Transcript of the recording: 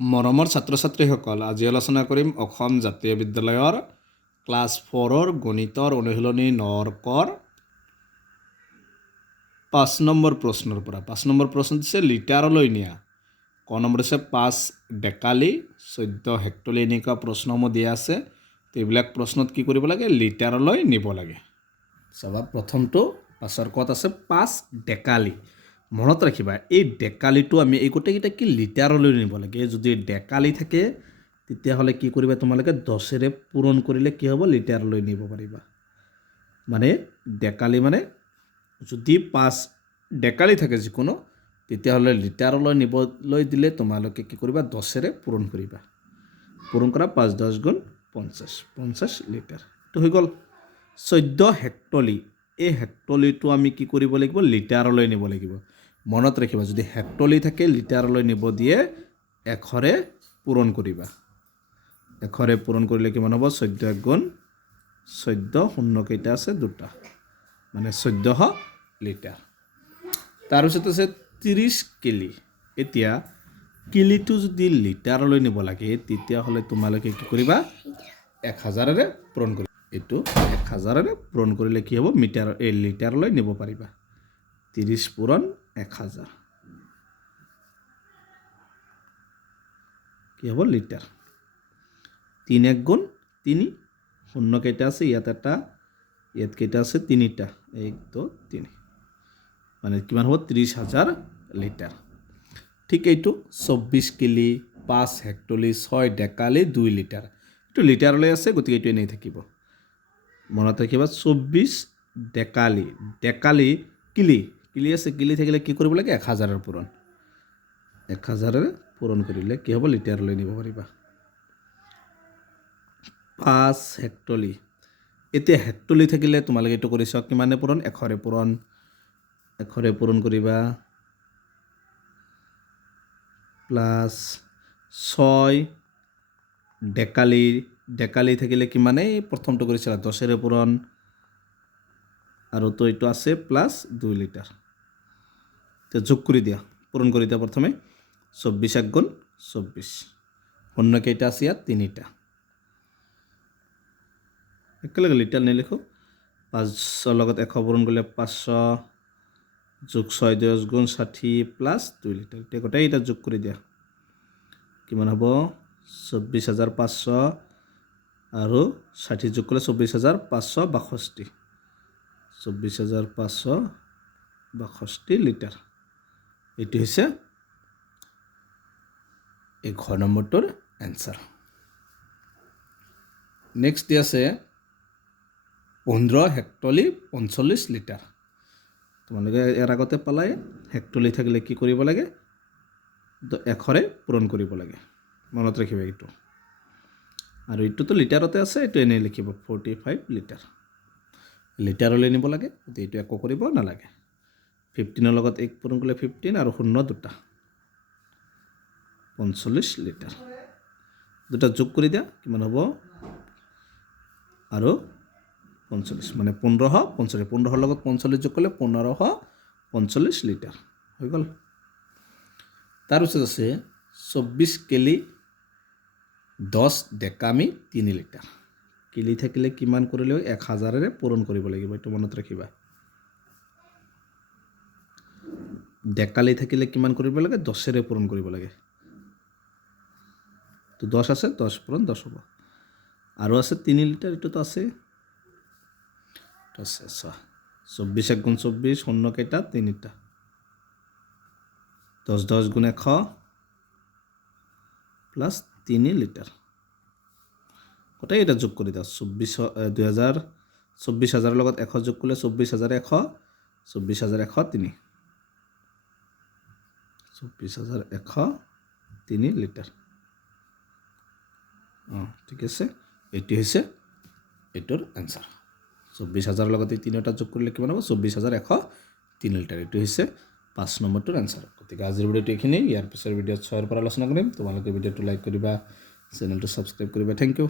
মৰমৰ ছাত্ৰ ছাত্ৰীসকল, আজি আলোচনা কৰিম অসম জাতীয় বিদ্যালয়ৰ ক্লাছ 4ৰ গণিতৰ অনুশীলনী 9ৰ কৰ 5 নম্বৰ প্ৰশ্নৰ পৰা। 5 নম্বৰ প্ৰশ্ন দিছে লিটাৰলৈ নিয়া। ক নম্বৰ দিছে 5 ডেকালি, 14 হেক্টলি, এনেকুৱা প্ৰশ্নসমূহ দিয়া আছে। এইবিলাক প্ৰশ্নত কি কৰিব লাগে? লিটাৰলৈ নিব লাগে। চাবা, প্ৰথমটো 5ৰ কত আছে 5 ডেকালি। মনত ৰাখিবা, এই ডেকালিটো আমি এই গোটেইকেইটা কি লিটাৰলৈ নিব লাগে। যদি ডেকালি থাকে তেতিয়াহ'লে কি কৰিবা তোমালোকে 10ৰে পূৰণ কৰিলে কি হ'ব? লিটাৰলৈ নিব পাৰিবা। মানে ডেকালি মানে যদি 5 ডেকালি থাকে যিকোনো, তেতিয়াহ'লে লিটাৰলৈ নিবলৈ দিলে তোমালোকে কি কৰিবা? 10ৰে পূৰণ কৰিবা। পূৰণ কৰা 5 10 গুণ 50, 50 লিটাৰ। এইটো হৈ গ'ল। 14 হেক্টলি, এই হেক্টলিটো আমি কি কৰিব লাগিব? লিটাৰলৈ নিব লাগিব। মনত ৰাখিবা, যদি হেক্টলি থাকে লিটাৰলৈ নিব দিয়ে 100ৰে পূৰণ কৰিবা। 100ৰে পূৰণ কৰিলে কিমান হ'ব? 14 গুণ 14, শূন্য কেইটা আছে? 2টা, মানে 1400 লিটাৰ। তাৰপিছত আছে 30 কিলি। এতিয়া কিলিটো যদি লিটাৰলৈ নিব লাগে তেতিয়াহ'লে তোমালোকে কি কৰিবা? 1000ৰে পূৰণ কৰিবা। এইটো 1000ৰে পূৰণ কৰিলে কি হ'ব? লিটাৰলৈ নিব পাৰিবা। 30 পূৰণ 1000 কি হ'ব? লিটাৰ। 3 1 গুণ 3, শূন্য কেইটা আছে? ইয়াত এটা, ইয়াত কেইটা আছে? 3টা, 1 2 3, মানে কিমান হ'ব? 30,000 লিটাৰ। ঠিক এইটো 24 কিলি, 5 হেক্টলি, 6 ডেকালি, 2 লিটাৰ। এইটো লিটাৰলৈ আছে, গতিকে এইটো এনেই থাকিব। মনত ৰাখিবা, 24 ডেকালি, ডেকালি কিলি, কিলি আছে, কিলি থাকিলে কি কৰিব লাগে? 1000ৰ পূৰণ। 1000ৰে পূৰণ কৰিলে কি হ'ব? লিটাৰলৈ নিব পাৰিবা। 5 হেক্টলি, এতিয়া হেক্টলি থাকিলে তোমালোকে এইটো কৰি চাওক, কিমানে পূৰণ? 100ৰে পূৰণ। 100ৰে পূৰণ কৰিবা, প্লাছ 6 ডেকালি, ডেকালি থাকিলে কিমানে? প্ৰথমটো কৰিছিলা 10ৰে পূৰণ, আৰু তো এইটো আছে প্লাছ 2 লিটাৰ। এতিয়া যোগ কৰি দিয়া, পূৰণ কৰি দিয়া প্ৰথমে। 24 1 গুণ 24, শূন্য কেইটা আছে? ইয়াত 3টা। একেলগে লিটাৰ নিলিখোঁ। 500 লগত 100 পূৰণ কৰিলে 500, যোগ 6 10 গুণ 60, প্লাছ 2 লিটাৰ। এতিয়া গোটেইকেইটা যোগ কৰি দিয়া, কিমান হ'ব? 24,500 আৰু 60 যোগ কৰিলে 24,562, 24,562 লিটাৰ। এইটো হৈছে এই ঘৰ নম্বৰটোৰ এনচাৰ। নেক্সট দি আছে 15 হেক্টলি 45 লিটাৰ। তোমালোকে ইয়াৰ আগতে পালাই, হেক্টলি থাকিলে কি কৰিব লাগে? 100ৰে পূৰণ কৰিব লাগে। মনত ৰাখিবা এইটো। আৰু এইটোতো লিটাৰতে আছে, এইটো এনেই লিখিব 45 লিটাৰ। লিটাৰলৈ নিব লাগে, গতিকে এইটো একো কৰিব নালাগে। 15ৰ লগত 1 পূৰণ কৰিলে 15, আৰু শূন্য 2টা, 45 লিটাৰ। 2টা যোগ কৰি দিয়া, কিমান হ'ব? আৰু 45, মানে 1545। 15ৰ লগত 45 যোগ কৰিলে 1545 লিটাৰ হৈ গ'ল। তাৰপিছত আছে 24 কেলি, 10 ডেকামি, 3 লিটাৰ। কেলি থাকিলে কিমান কৰিলে? 1000ৰে পূৰণ কৰিব লাগিব, এইটো মনত ৰাখিবা। ডেকালি থাকিলে কিমান কৰিব লাগে? 10ৰে পূৰণ কৰিব লাগে। তো 10 আছে, 10 পূৰণ 10 হ'ব। আৰু আছে 3 লিটাৰ, এইটোতো আছে। 24 1 গুণ 24, শূন্য কেইটা? 3টা। 10 10 গুণ 100, প্লাছ 3 লিটাৰ। গোটেইকেইটা যোগ কৰি দিয়া। 24,000 লগত 100 যোগ কৰিলে 24,100, 24,103, 24,103 লিটাৰ। ঠিক আছে, এইটো হৈছে এইটোৰ এনচাৰ। 24,000 লগত 3টা যোগ কৰিলে কিমান হ'ব? 24,103 লিটাৰ। এইটো হৈছে 5 নম্বৰটোৰ এনচাৰ। গতিকে আজিৰ ভিডিঅ'টো এইখিনি। ইয়াৰ পিছৰ ভিডিঅ'ত 6ৰ পৰা আলোচনা কৰিম। তোমালোকে ভিডিঅ'টো লাইক কৰিবা, চেনেলটো ছাবস্ক্ৰাইব কৰিবা। Thank U.